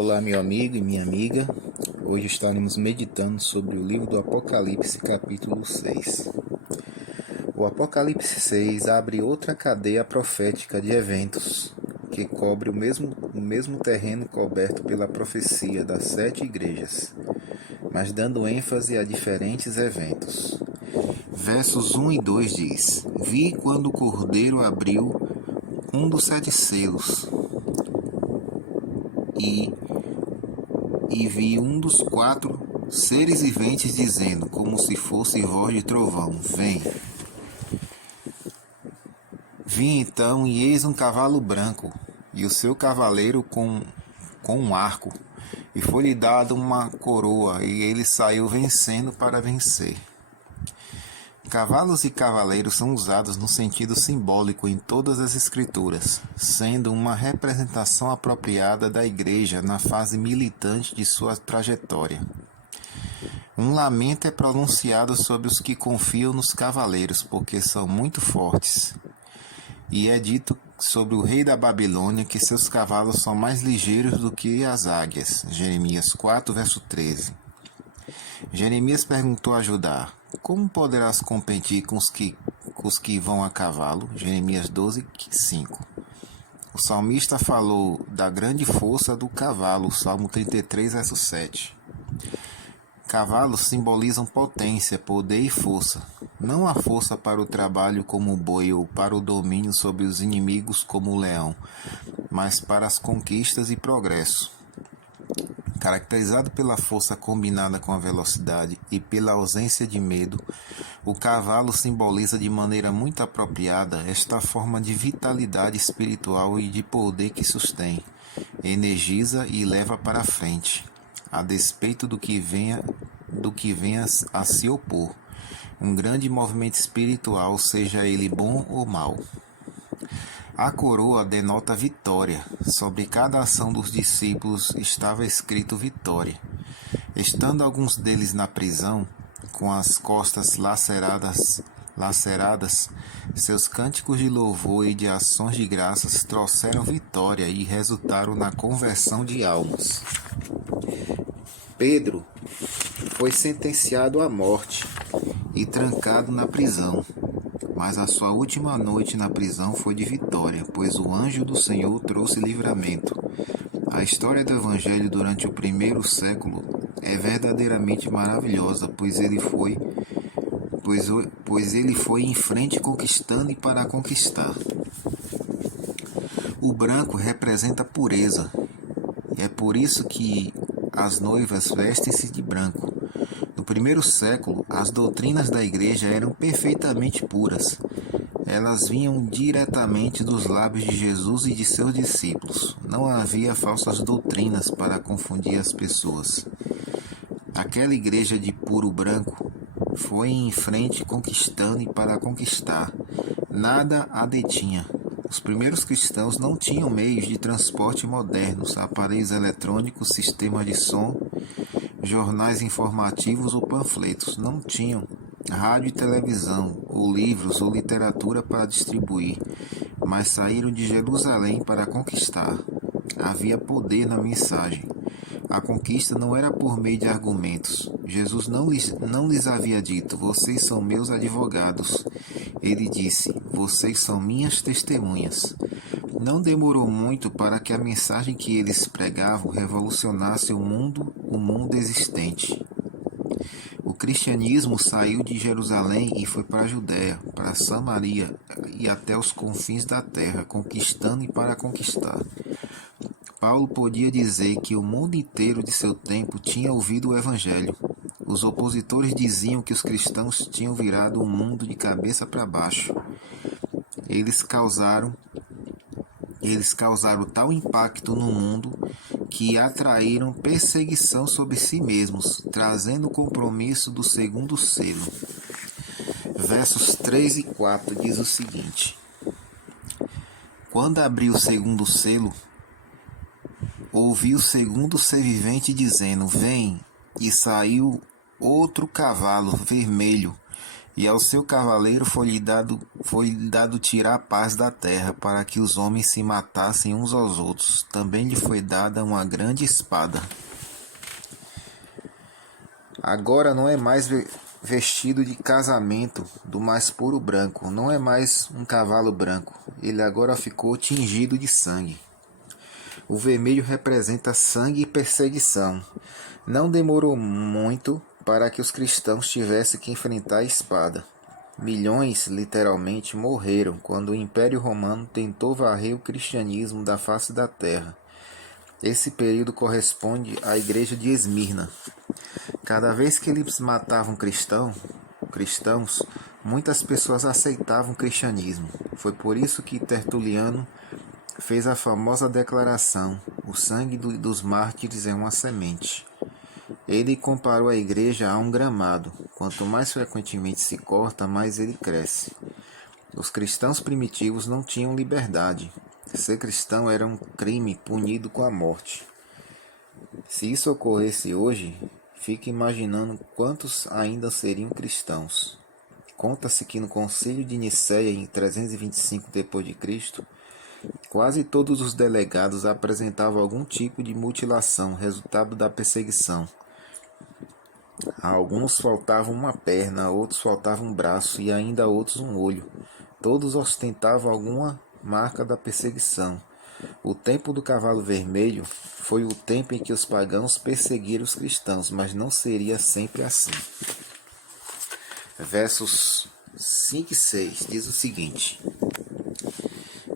Olá, meu amigo e minha amiga. Hoje estaremos meditando sobre o livro do Apocalipse, capítulo 6. O Apocalipse 6 abre outra cadeia profética de eventos que cobre o mesmo terreno coberto pela profecia das 7 igrejas, mas dando ênfase a diferentes eventos. Versos 1 e 2 diz: Vi quando o Cordeiro abriu um dos 7 selos e vi um dos 4 seres viventes dizendo, como se fosse voz de trovão: Vem. Vi então, e eis um cavalo branco, e o seu cavaleiro com um arco, e foi-lhe dado uma coroa, e ele saiu vencendo para vencer. Cavalos e cavaleiros são usados no sentido simbólico em todas as escrituras, sendo uma representação apropriada da igreja na fase militante de sua trajetória. Um lamento é pronunciado sobre os que confiam nos cavaleiros, porque são muito fortes. E é dito sobre o rei da Babilônia que seus cavalos são mais ligeiros do que as águias. Jeremias 4, verso 13. Jeremias perguntou a Judá: Como poderás competir com os que vão a cavalo? Jeremias 12, 5. O salmista falou da grande força do cavalo. Salmo 33, verso 7. Cavalos simbolizam potência, poder e força. Não a força para o trabalho como o boi ou para o domínio sobre os inimigos como o leão, mas para as conquistas e progresso. Caracterizado pela força combinada com a velocidade e pela ausência de medo, o cavalo simboliza de maneira muito apropriada esta forma de vitalidade espiritual e de poder que sustém, energiza e leva para frente, a despeito do que venha a se opor. Um grande movimento espiritual, seja ele bom ou mau. A coroa denota vitória. Sobre cada ação dos discípulos estava escrito vitória. Estando alguns deles na prisão, com as costas laceradas, seus cânticos de louvor e de ações de graças trouxeram vitória e resultaram na conversão de almas. Pedro foi sentenciado à morte e trancado na prisão, mas a sua última noite na prisão foi de vitória, pois o anjo do Senhor trouxe livramento. A história do Evangelho durante o primeiro século é verdadeiramente maravilhosa, pois ele foi em frente conquistando e para conquistar. O branco representa pureza. É por isso que as noivas vestem-se de branco. No primeiro século, as doutrinas da igreja eram perfeitamente puras. Elas vinham diretamente dos lábios de Jesus e de seus discípulos. Não havia falsas doutrinas para confundir as pessoas. Aquela igreja de puro branco foi em frente conquistando e para conquistar. Nada a detinha. Os primeiros cristãos não tinham meios de transporte modernos, aparelhos eletrônicos, sistemas de som, jornais informativos ou panfletos. Não tinham rádio e televisão, ou livros ou literatura para distribuir, mas saíram de Jerusalém para conquistar. Havia poder na mensagem. A conquista não era por meio de argumentos. Jesus não lhes havia dito: vocês são meus advogados. Ele disse: vocês são minhas testemunhas. Não demorou muito para que a mensagem que eles pregavam revolucionasse o mundo existente. O cristianismo saiu de Jerusalém e foi para a Judéia, para Samaria e até os confins da terra, conquistando e para conquistar. Paulo podia dizer que o mundo inteiro de seu tempo tinha ouvido o Evangelho. Os opositores diziam que os cristãos tinham virado o mundo de cabeça para baixo. Eles causaram tal impacto no mundo que atraíram perseguição sobre si mesmos, trazendo o compromisso do segundo selo. Versos 3 e 4 diz o seguinte: Quando abriu o segundo selo, ouvi o segundo ser vivente dizendo: Vem, e saiu outro cavalo vermelho, E ao seu cavaleiro foi-lhe dado tirar a paz da terra, para que os homens se matassem uns aos outros. Também lhe foi dada uma grande espada. Agora não é mais vestido de casamento do mais puro branco, não é mais um cavalo branco, ele agora ficou tingido de sangue. O vermelho representa sangue e perseguição. Não demorou muito para que os cristãos tivessem que enfrentar a espada. Milhões, literalmente, morreram quando o Império Romano tentou varrer o cristianismo da face da terra. Esse período corresponde à igreja de Esmirna. Cada vez que eles matavam cristãos, muitas pessoas aceitavam o cristianismo. Foi por isso que Tertuliano fez a famosa declaração: o sangue dos mártires é uma semente. Ele comparou a igreja a um gramado. Quanto mais frequentemente se corta, mais ele cresce. Os cristãos primitivos não tinham liberdade. Ser cristão era um crime punido com a morte. Se isso ocorresse hoje, fique imaginando quantos ainda seriam cristãos. Conta-se que no Concílio de Nicéia, em 325 d.C., quase todos os delegados apresentavam algum tipo de mutilação, resultado da perseguição. A alguns faltava uma perna, a outros faltava um braço e ainda a outros um olho. Todos ostentavam alguma marca da perseguição. O tempo do cavalo vermelho foi o tempo em que os pagãos perseguiram os cristãos, mas não seria sempre assim. Versos 5 e 6 diz o seguinte: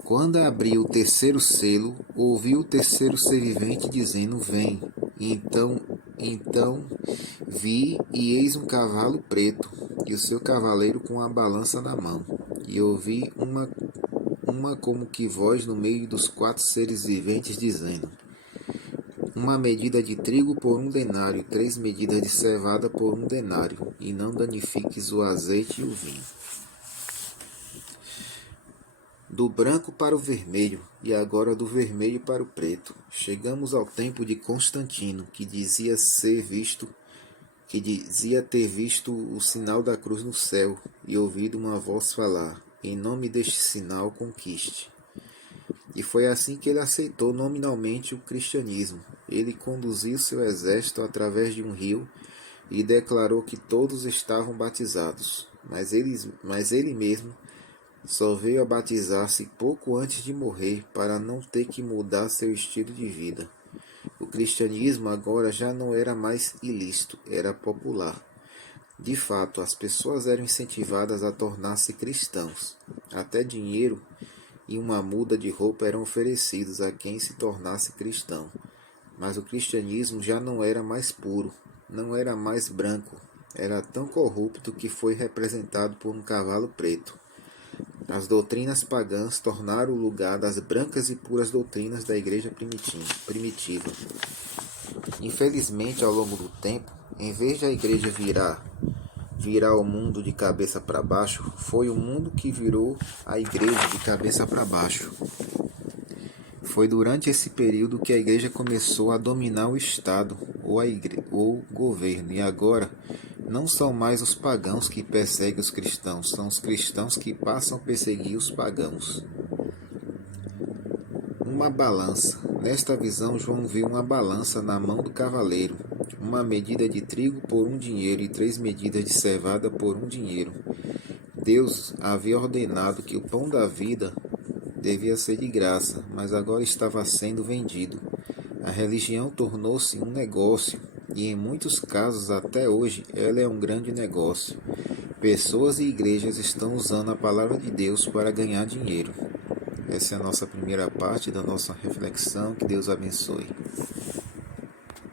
quando abriu o terceiro selo, ouvi o terceiro ser vivente dizendo: vem. Então vi, e eis um cavalo preto, e o seu cavaleiro com a balança na mão. E ouvi uma como que voz no meio dos 4 seres viventes, dizendo: uma medida de trigo por 1 denário, 3 medidas de cevada por 1 denário, e não danifiques o azeite e o vinho. Do branco para o vermelho, e agora do vermelho para o preto. Chegamos ao tempo de Constantino, que dizia ter visto o sinal da cruz no céu, e ouvido uma voz falar: em nome deste sinal conquiste. E foi assim que ele aceitou nominalmente o cristianismo. Ele conduziu seu exército através de um rio e declarou que todos estavam batizados, mas ele mesmo só veio a batizar-se pouco antes de morrer, para não ter que mudar seu estilo de vida. O cristianismo agora já não era mais ilícito, era popular. De fato, as pessoas eram incentivadas a tornar-se cristãos. Até dinheiro e uma muda de roupa eram oferecidos a quem se tornasse cristão. Mas o cristianismo já não era mais puro, não era mais branco, era tão corrupto que foi representado por um cavalo preto. As doutrinas pagãs tornaram o lugar das brancas e puras doutrinas da igreja primitiva. Infelizmente, ao longo do tempo, em vez de a igreja virar o mundo de cabeça para baixo, foi o mundo que virou a igreja de cabeça para baixo. Foi durante esse período que a igreja começou a dominar o Estado ou o governo, e agora não são mais os pagãos que perseguem os cristãos, são os cristãos que passam a perseguir os pagãos. Uma balança. Nesta visão, João viu uma balança na mão do cavaleiro, uma medida de trigo por 1 dinheiro e 3 medidas de cevada por 1 dinheiro. Deus havia ordenado que o pão da vida devia ser de graça, mas agora estava sendo vendido. A religião tornou-se um negócio, e em muitos casos até hoje ela é um grande negócio. Pessoas e igrejas estão usando a palavra de Deus para ganhar dinheiro. Essa é a nossa primeira parte da nossa reflexão. Que Deus abençoe.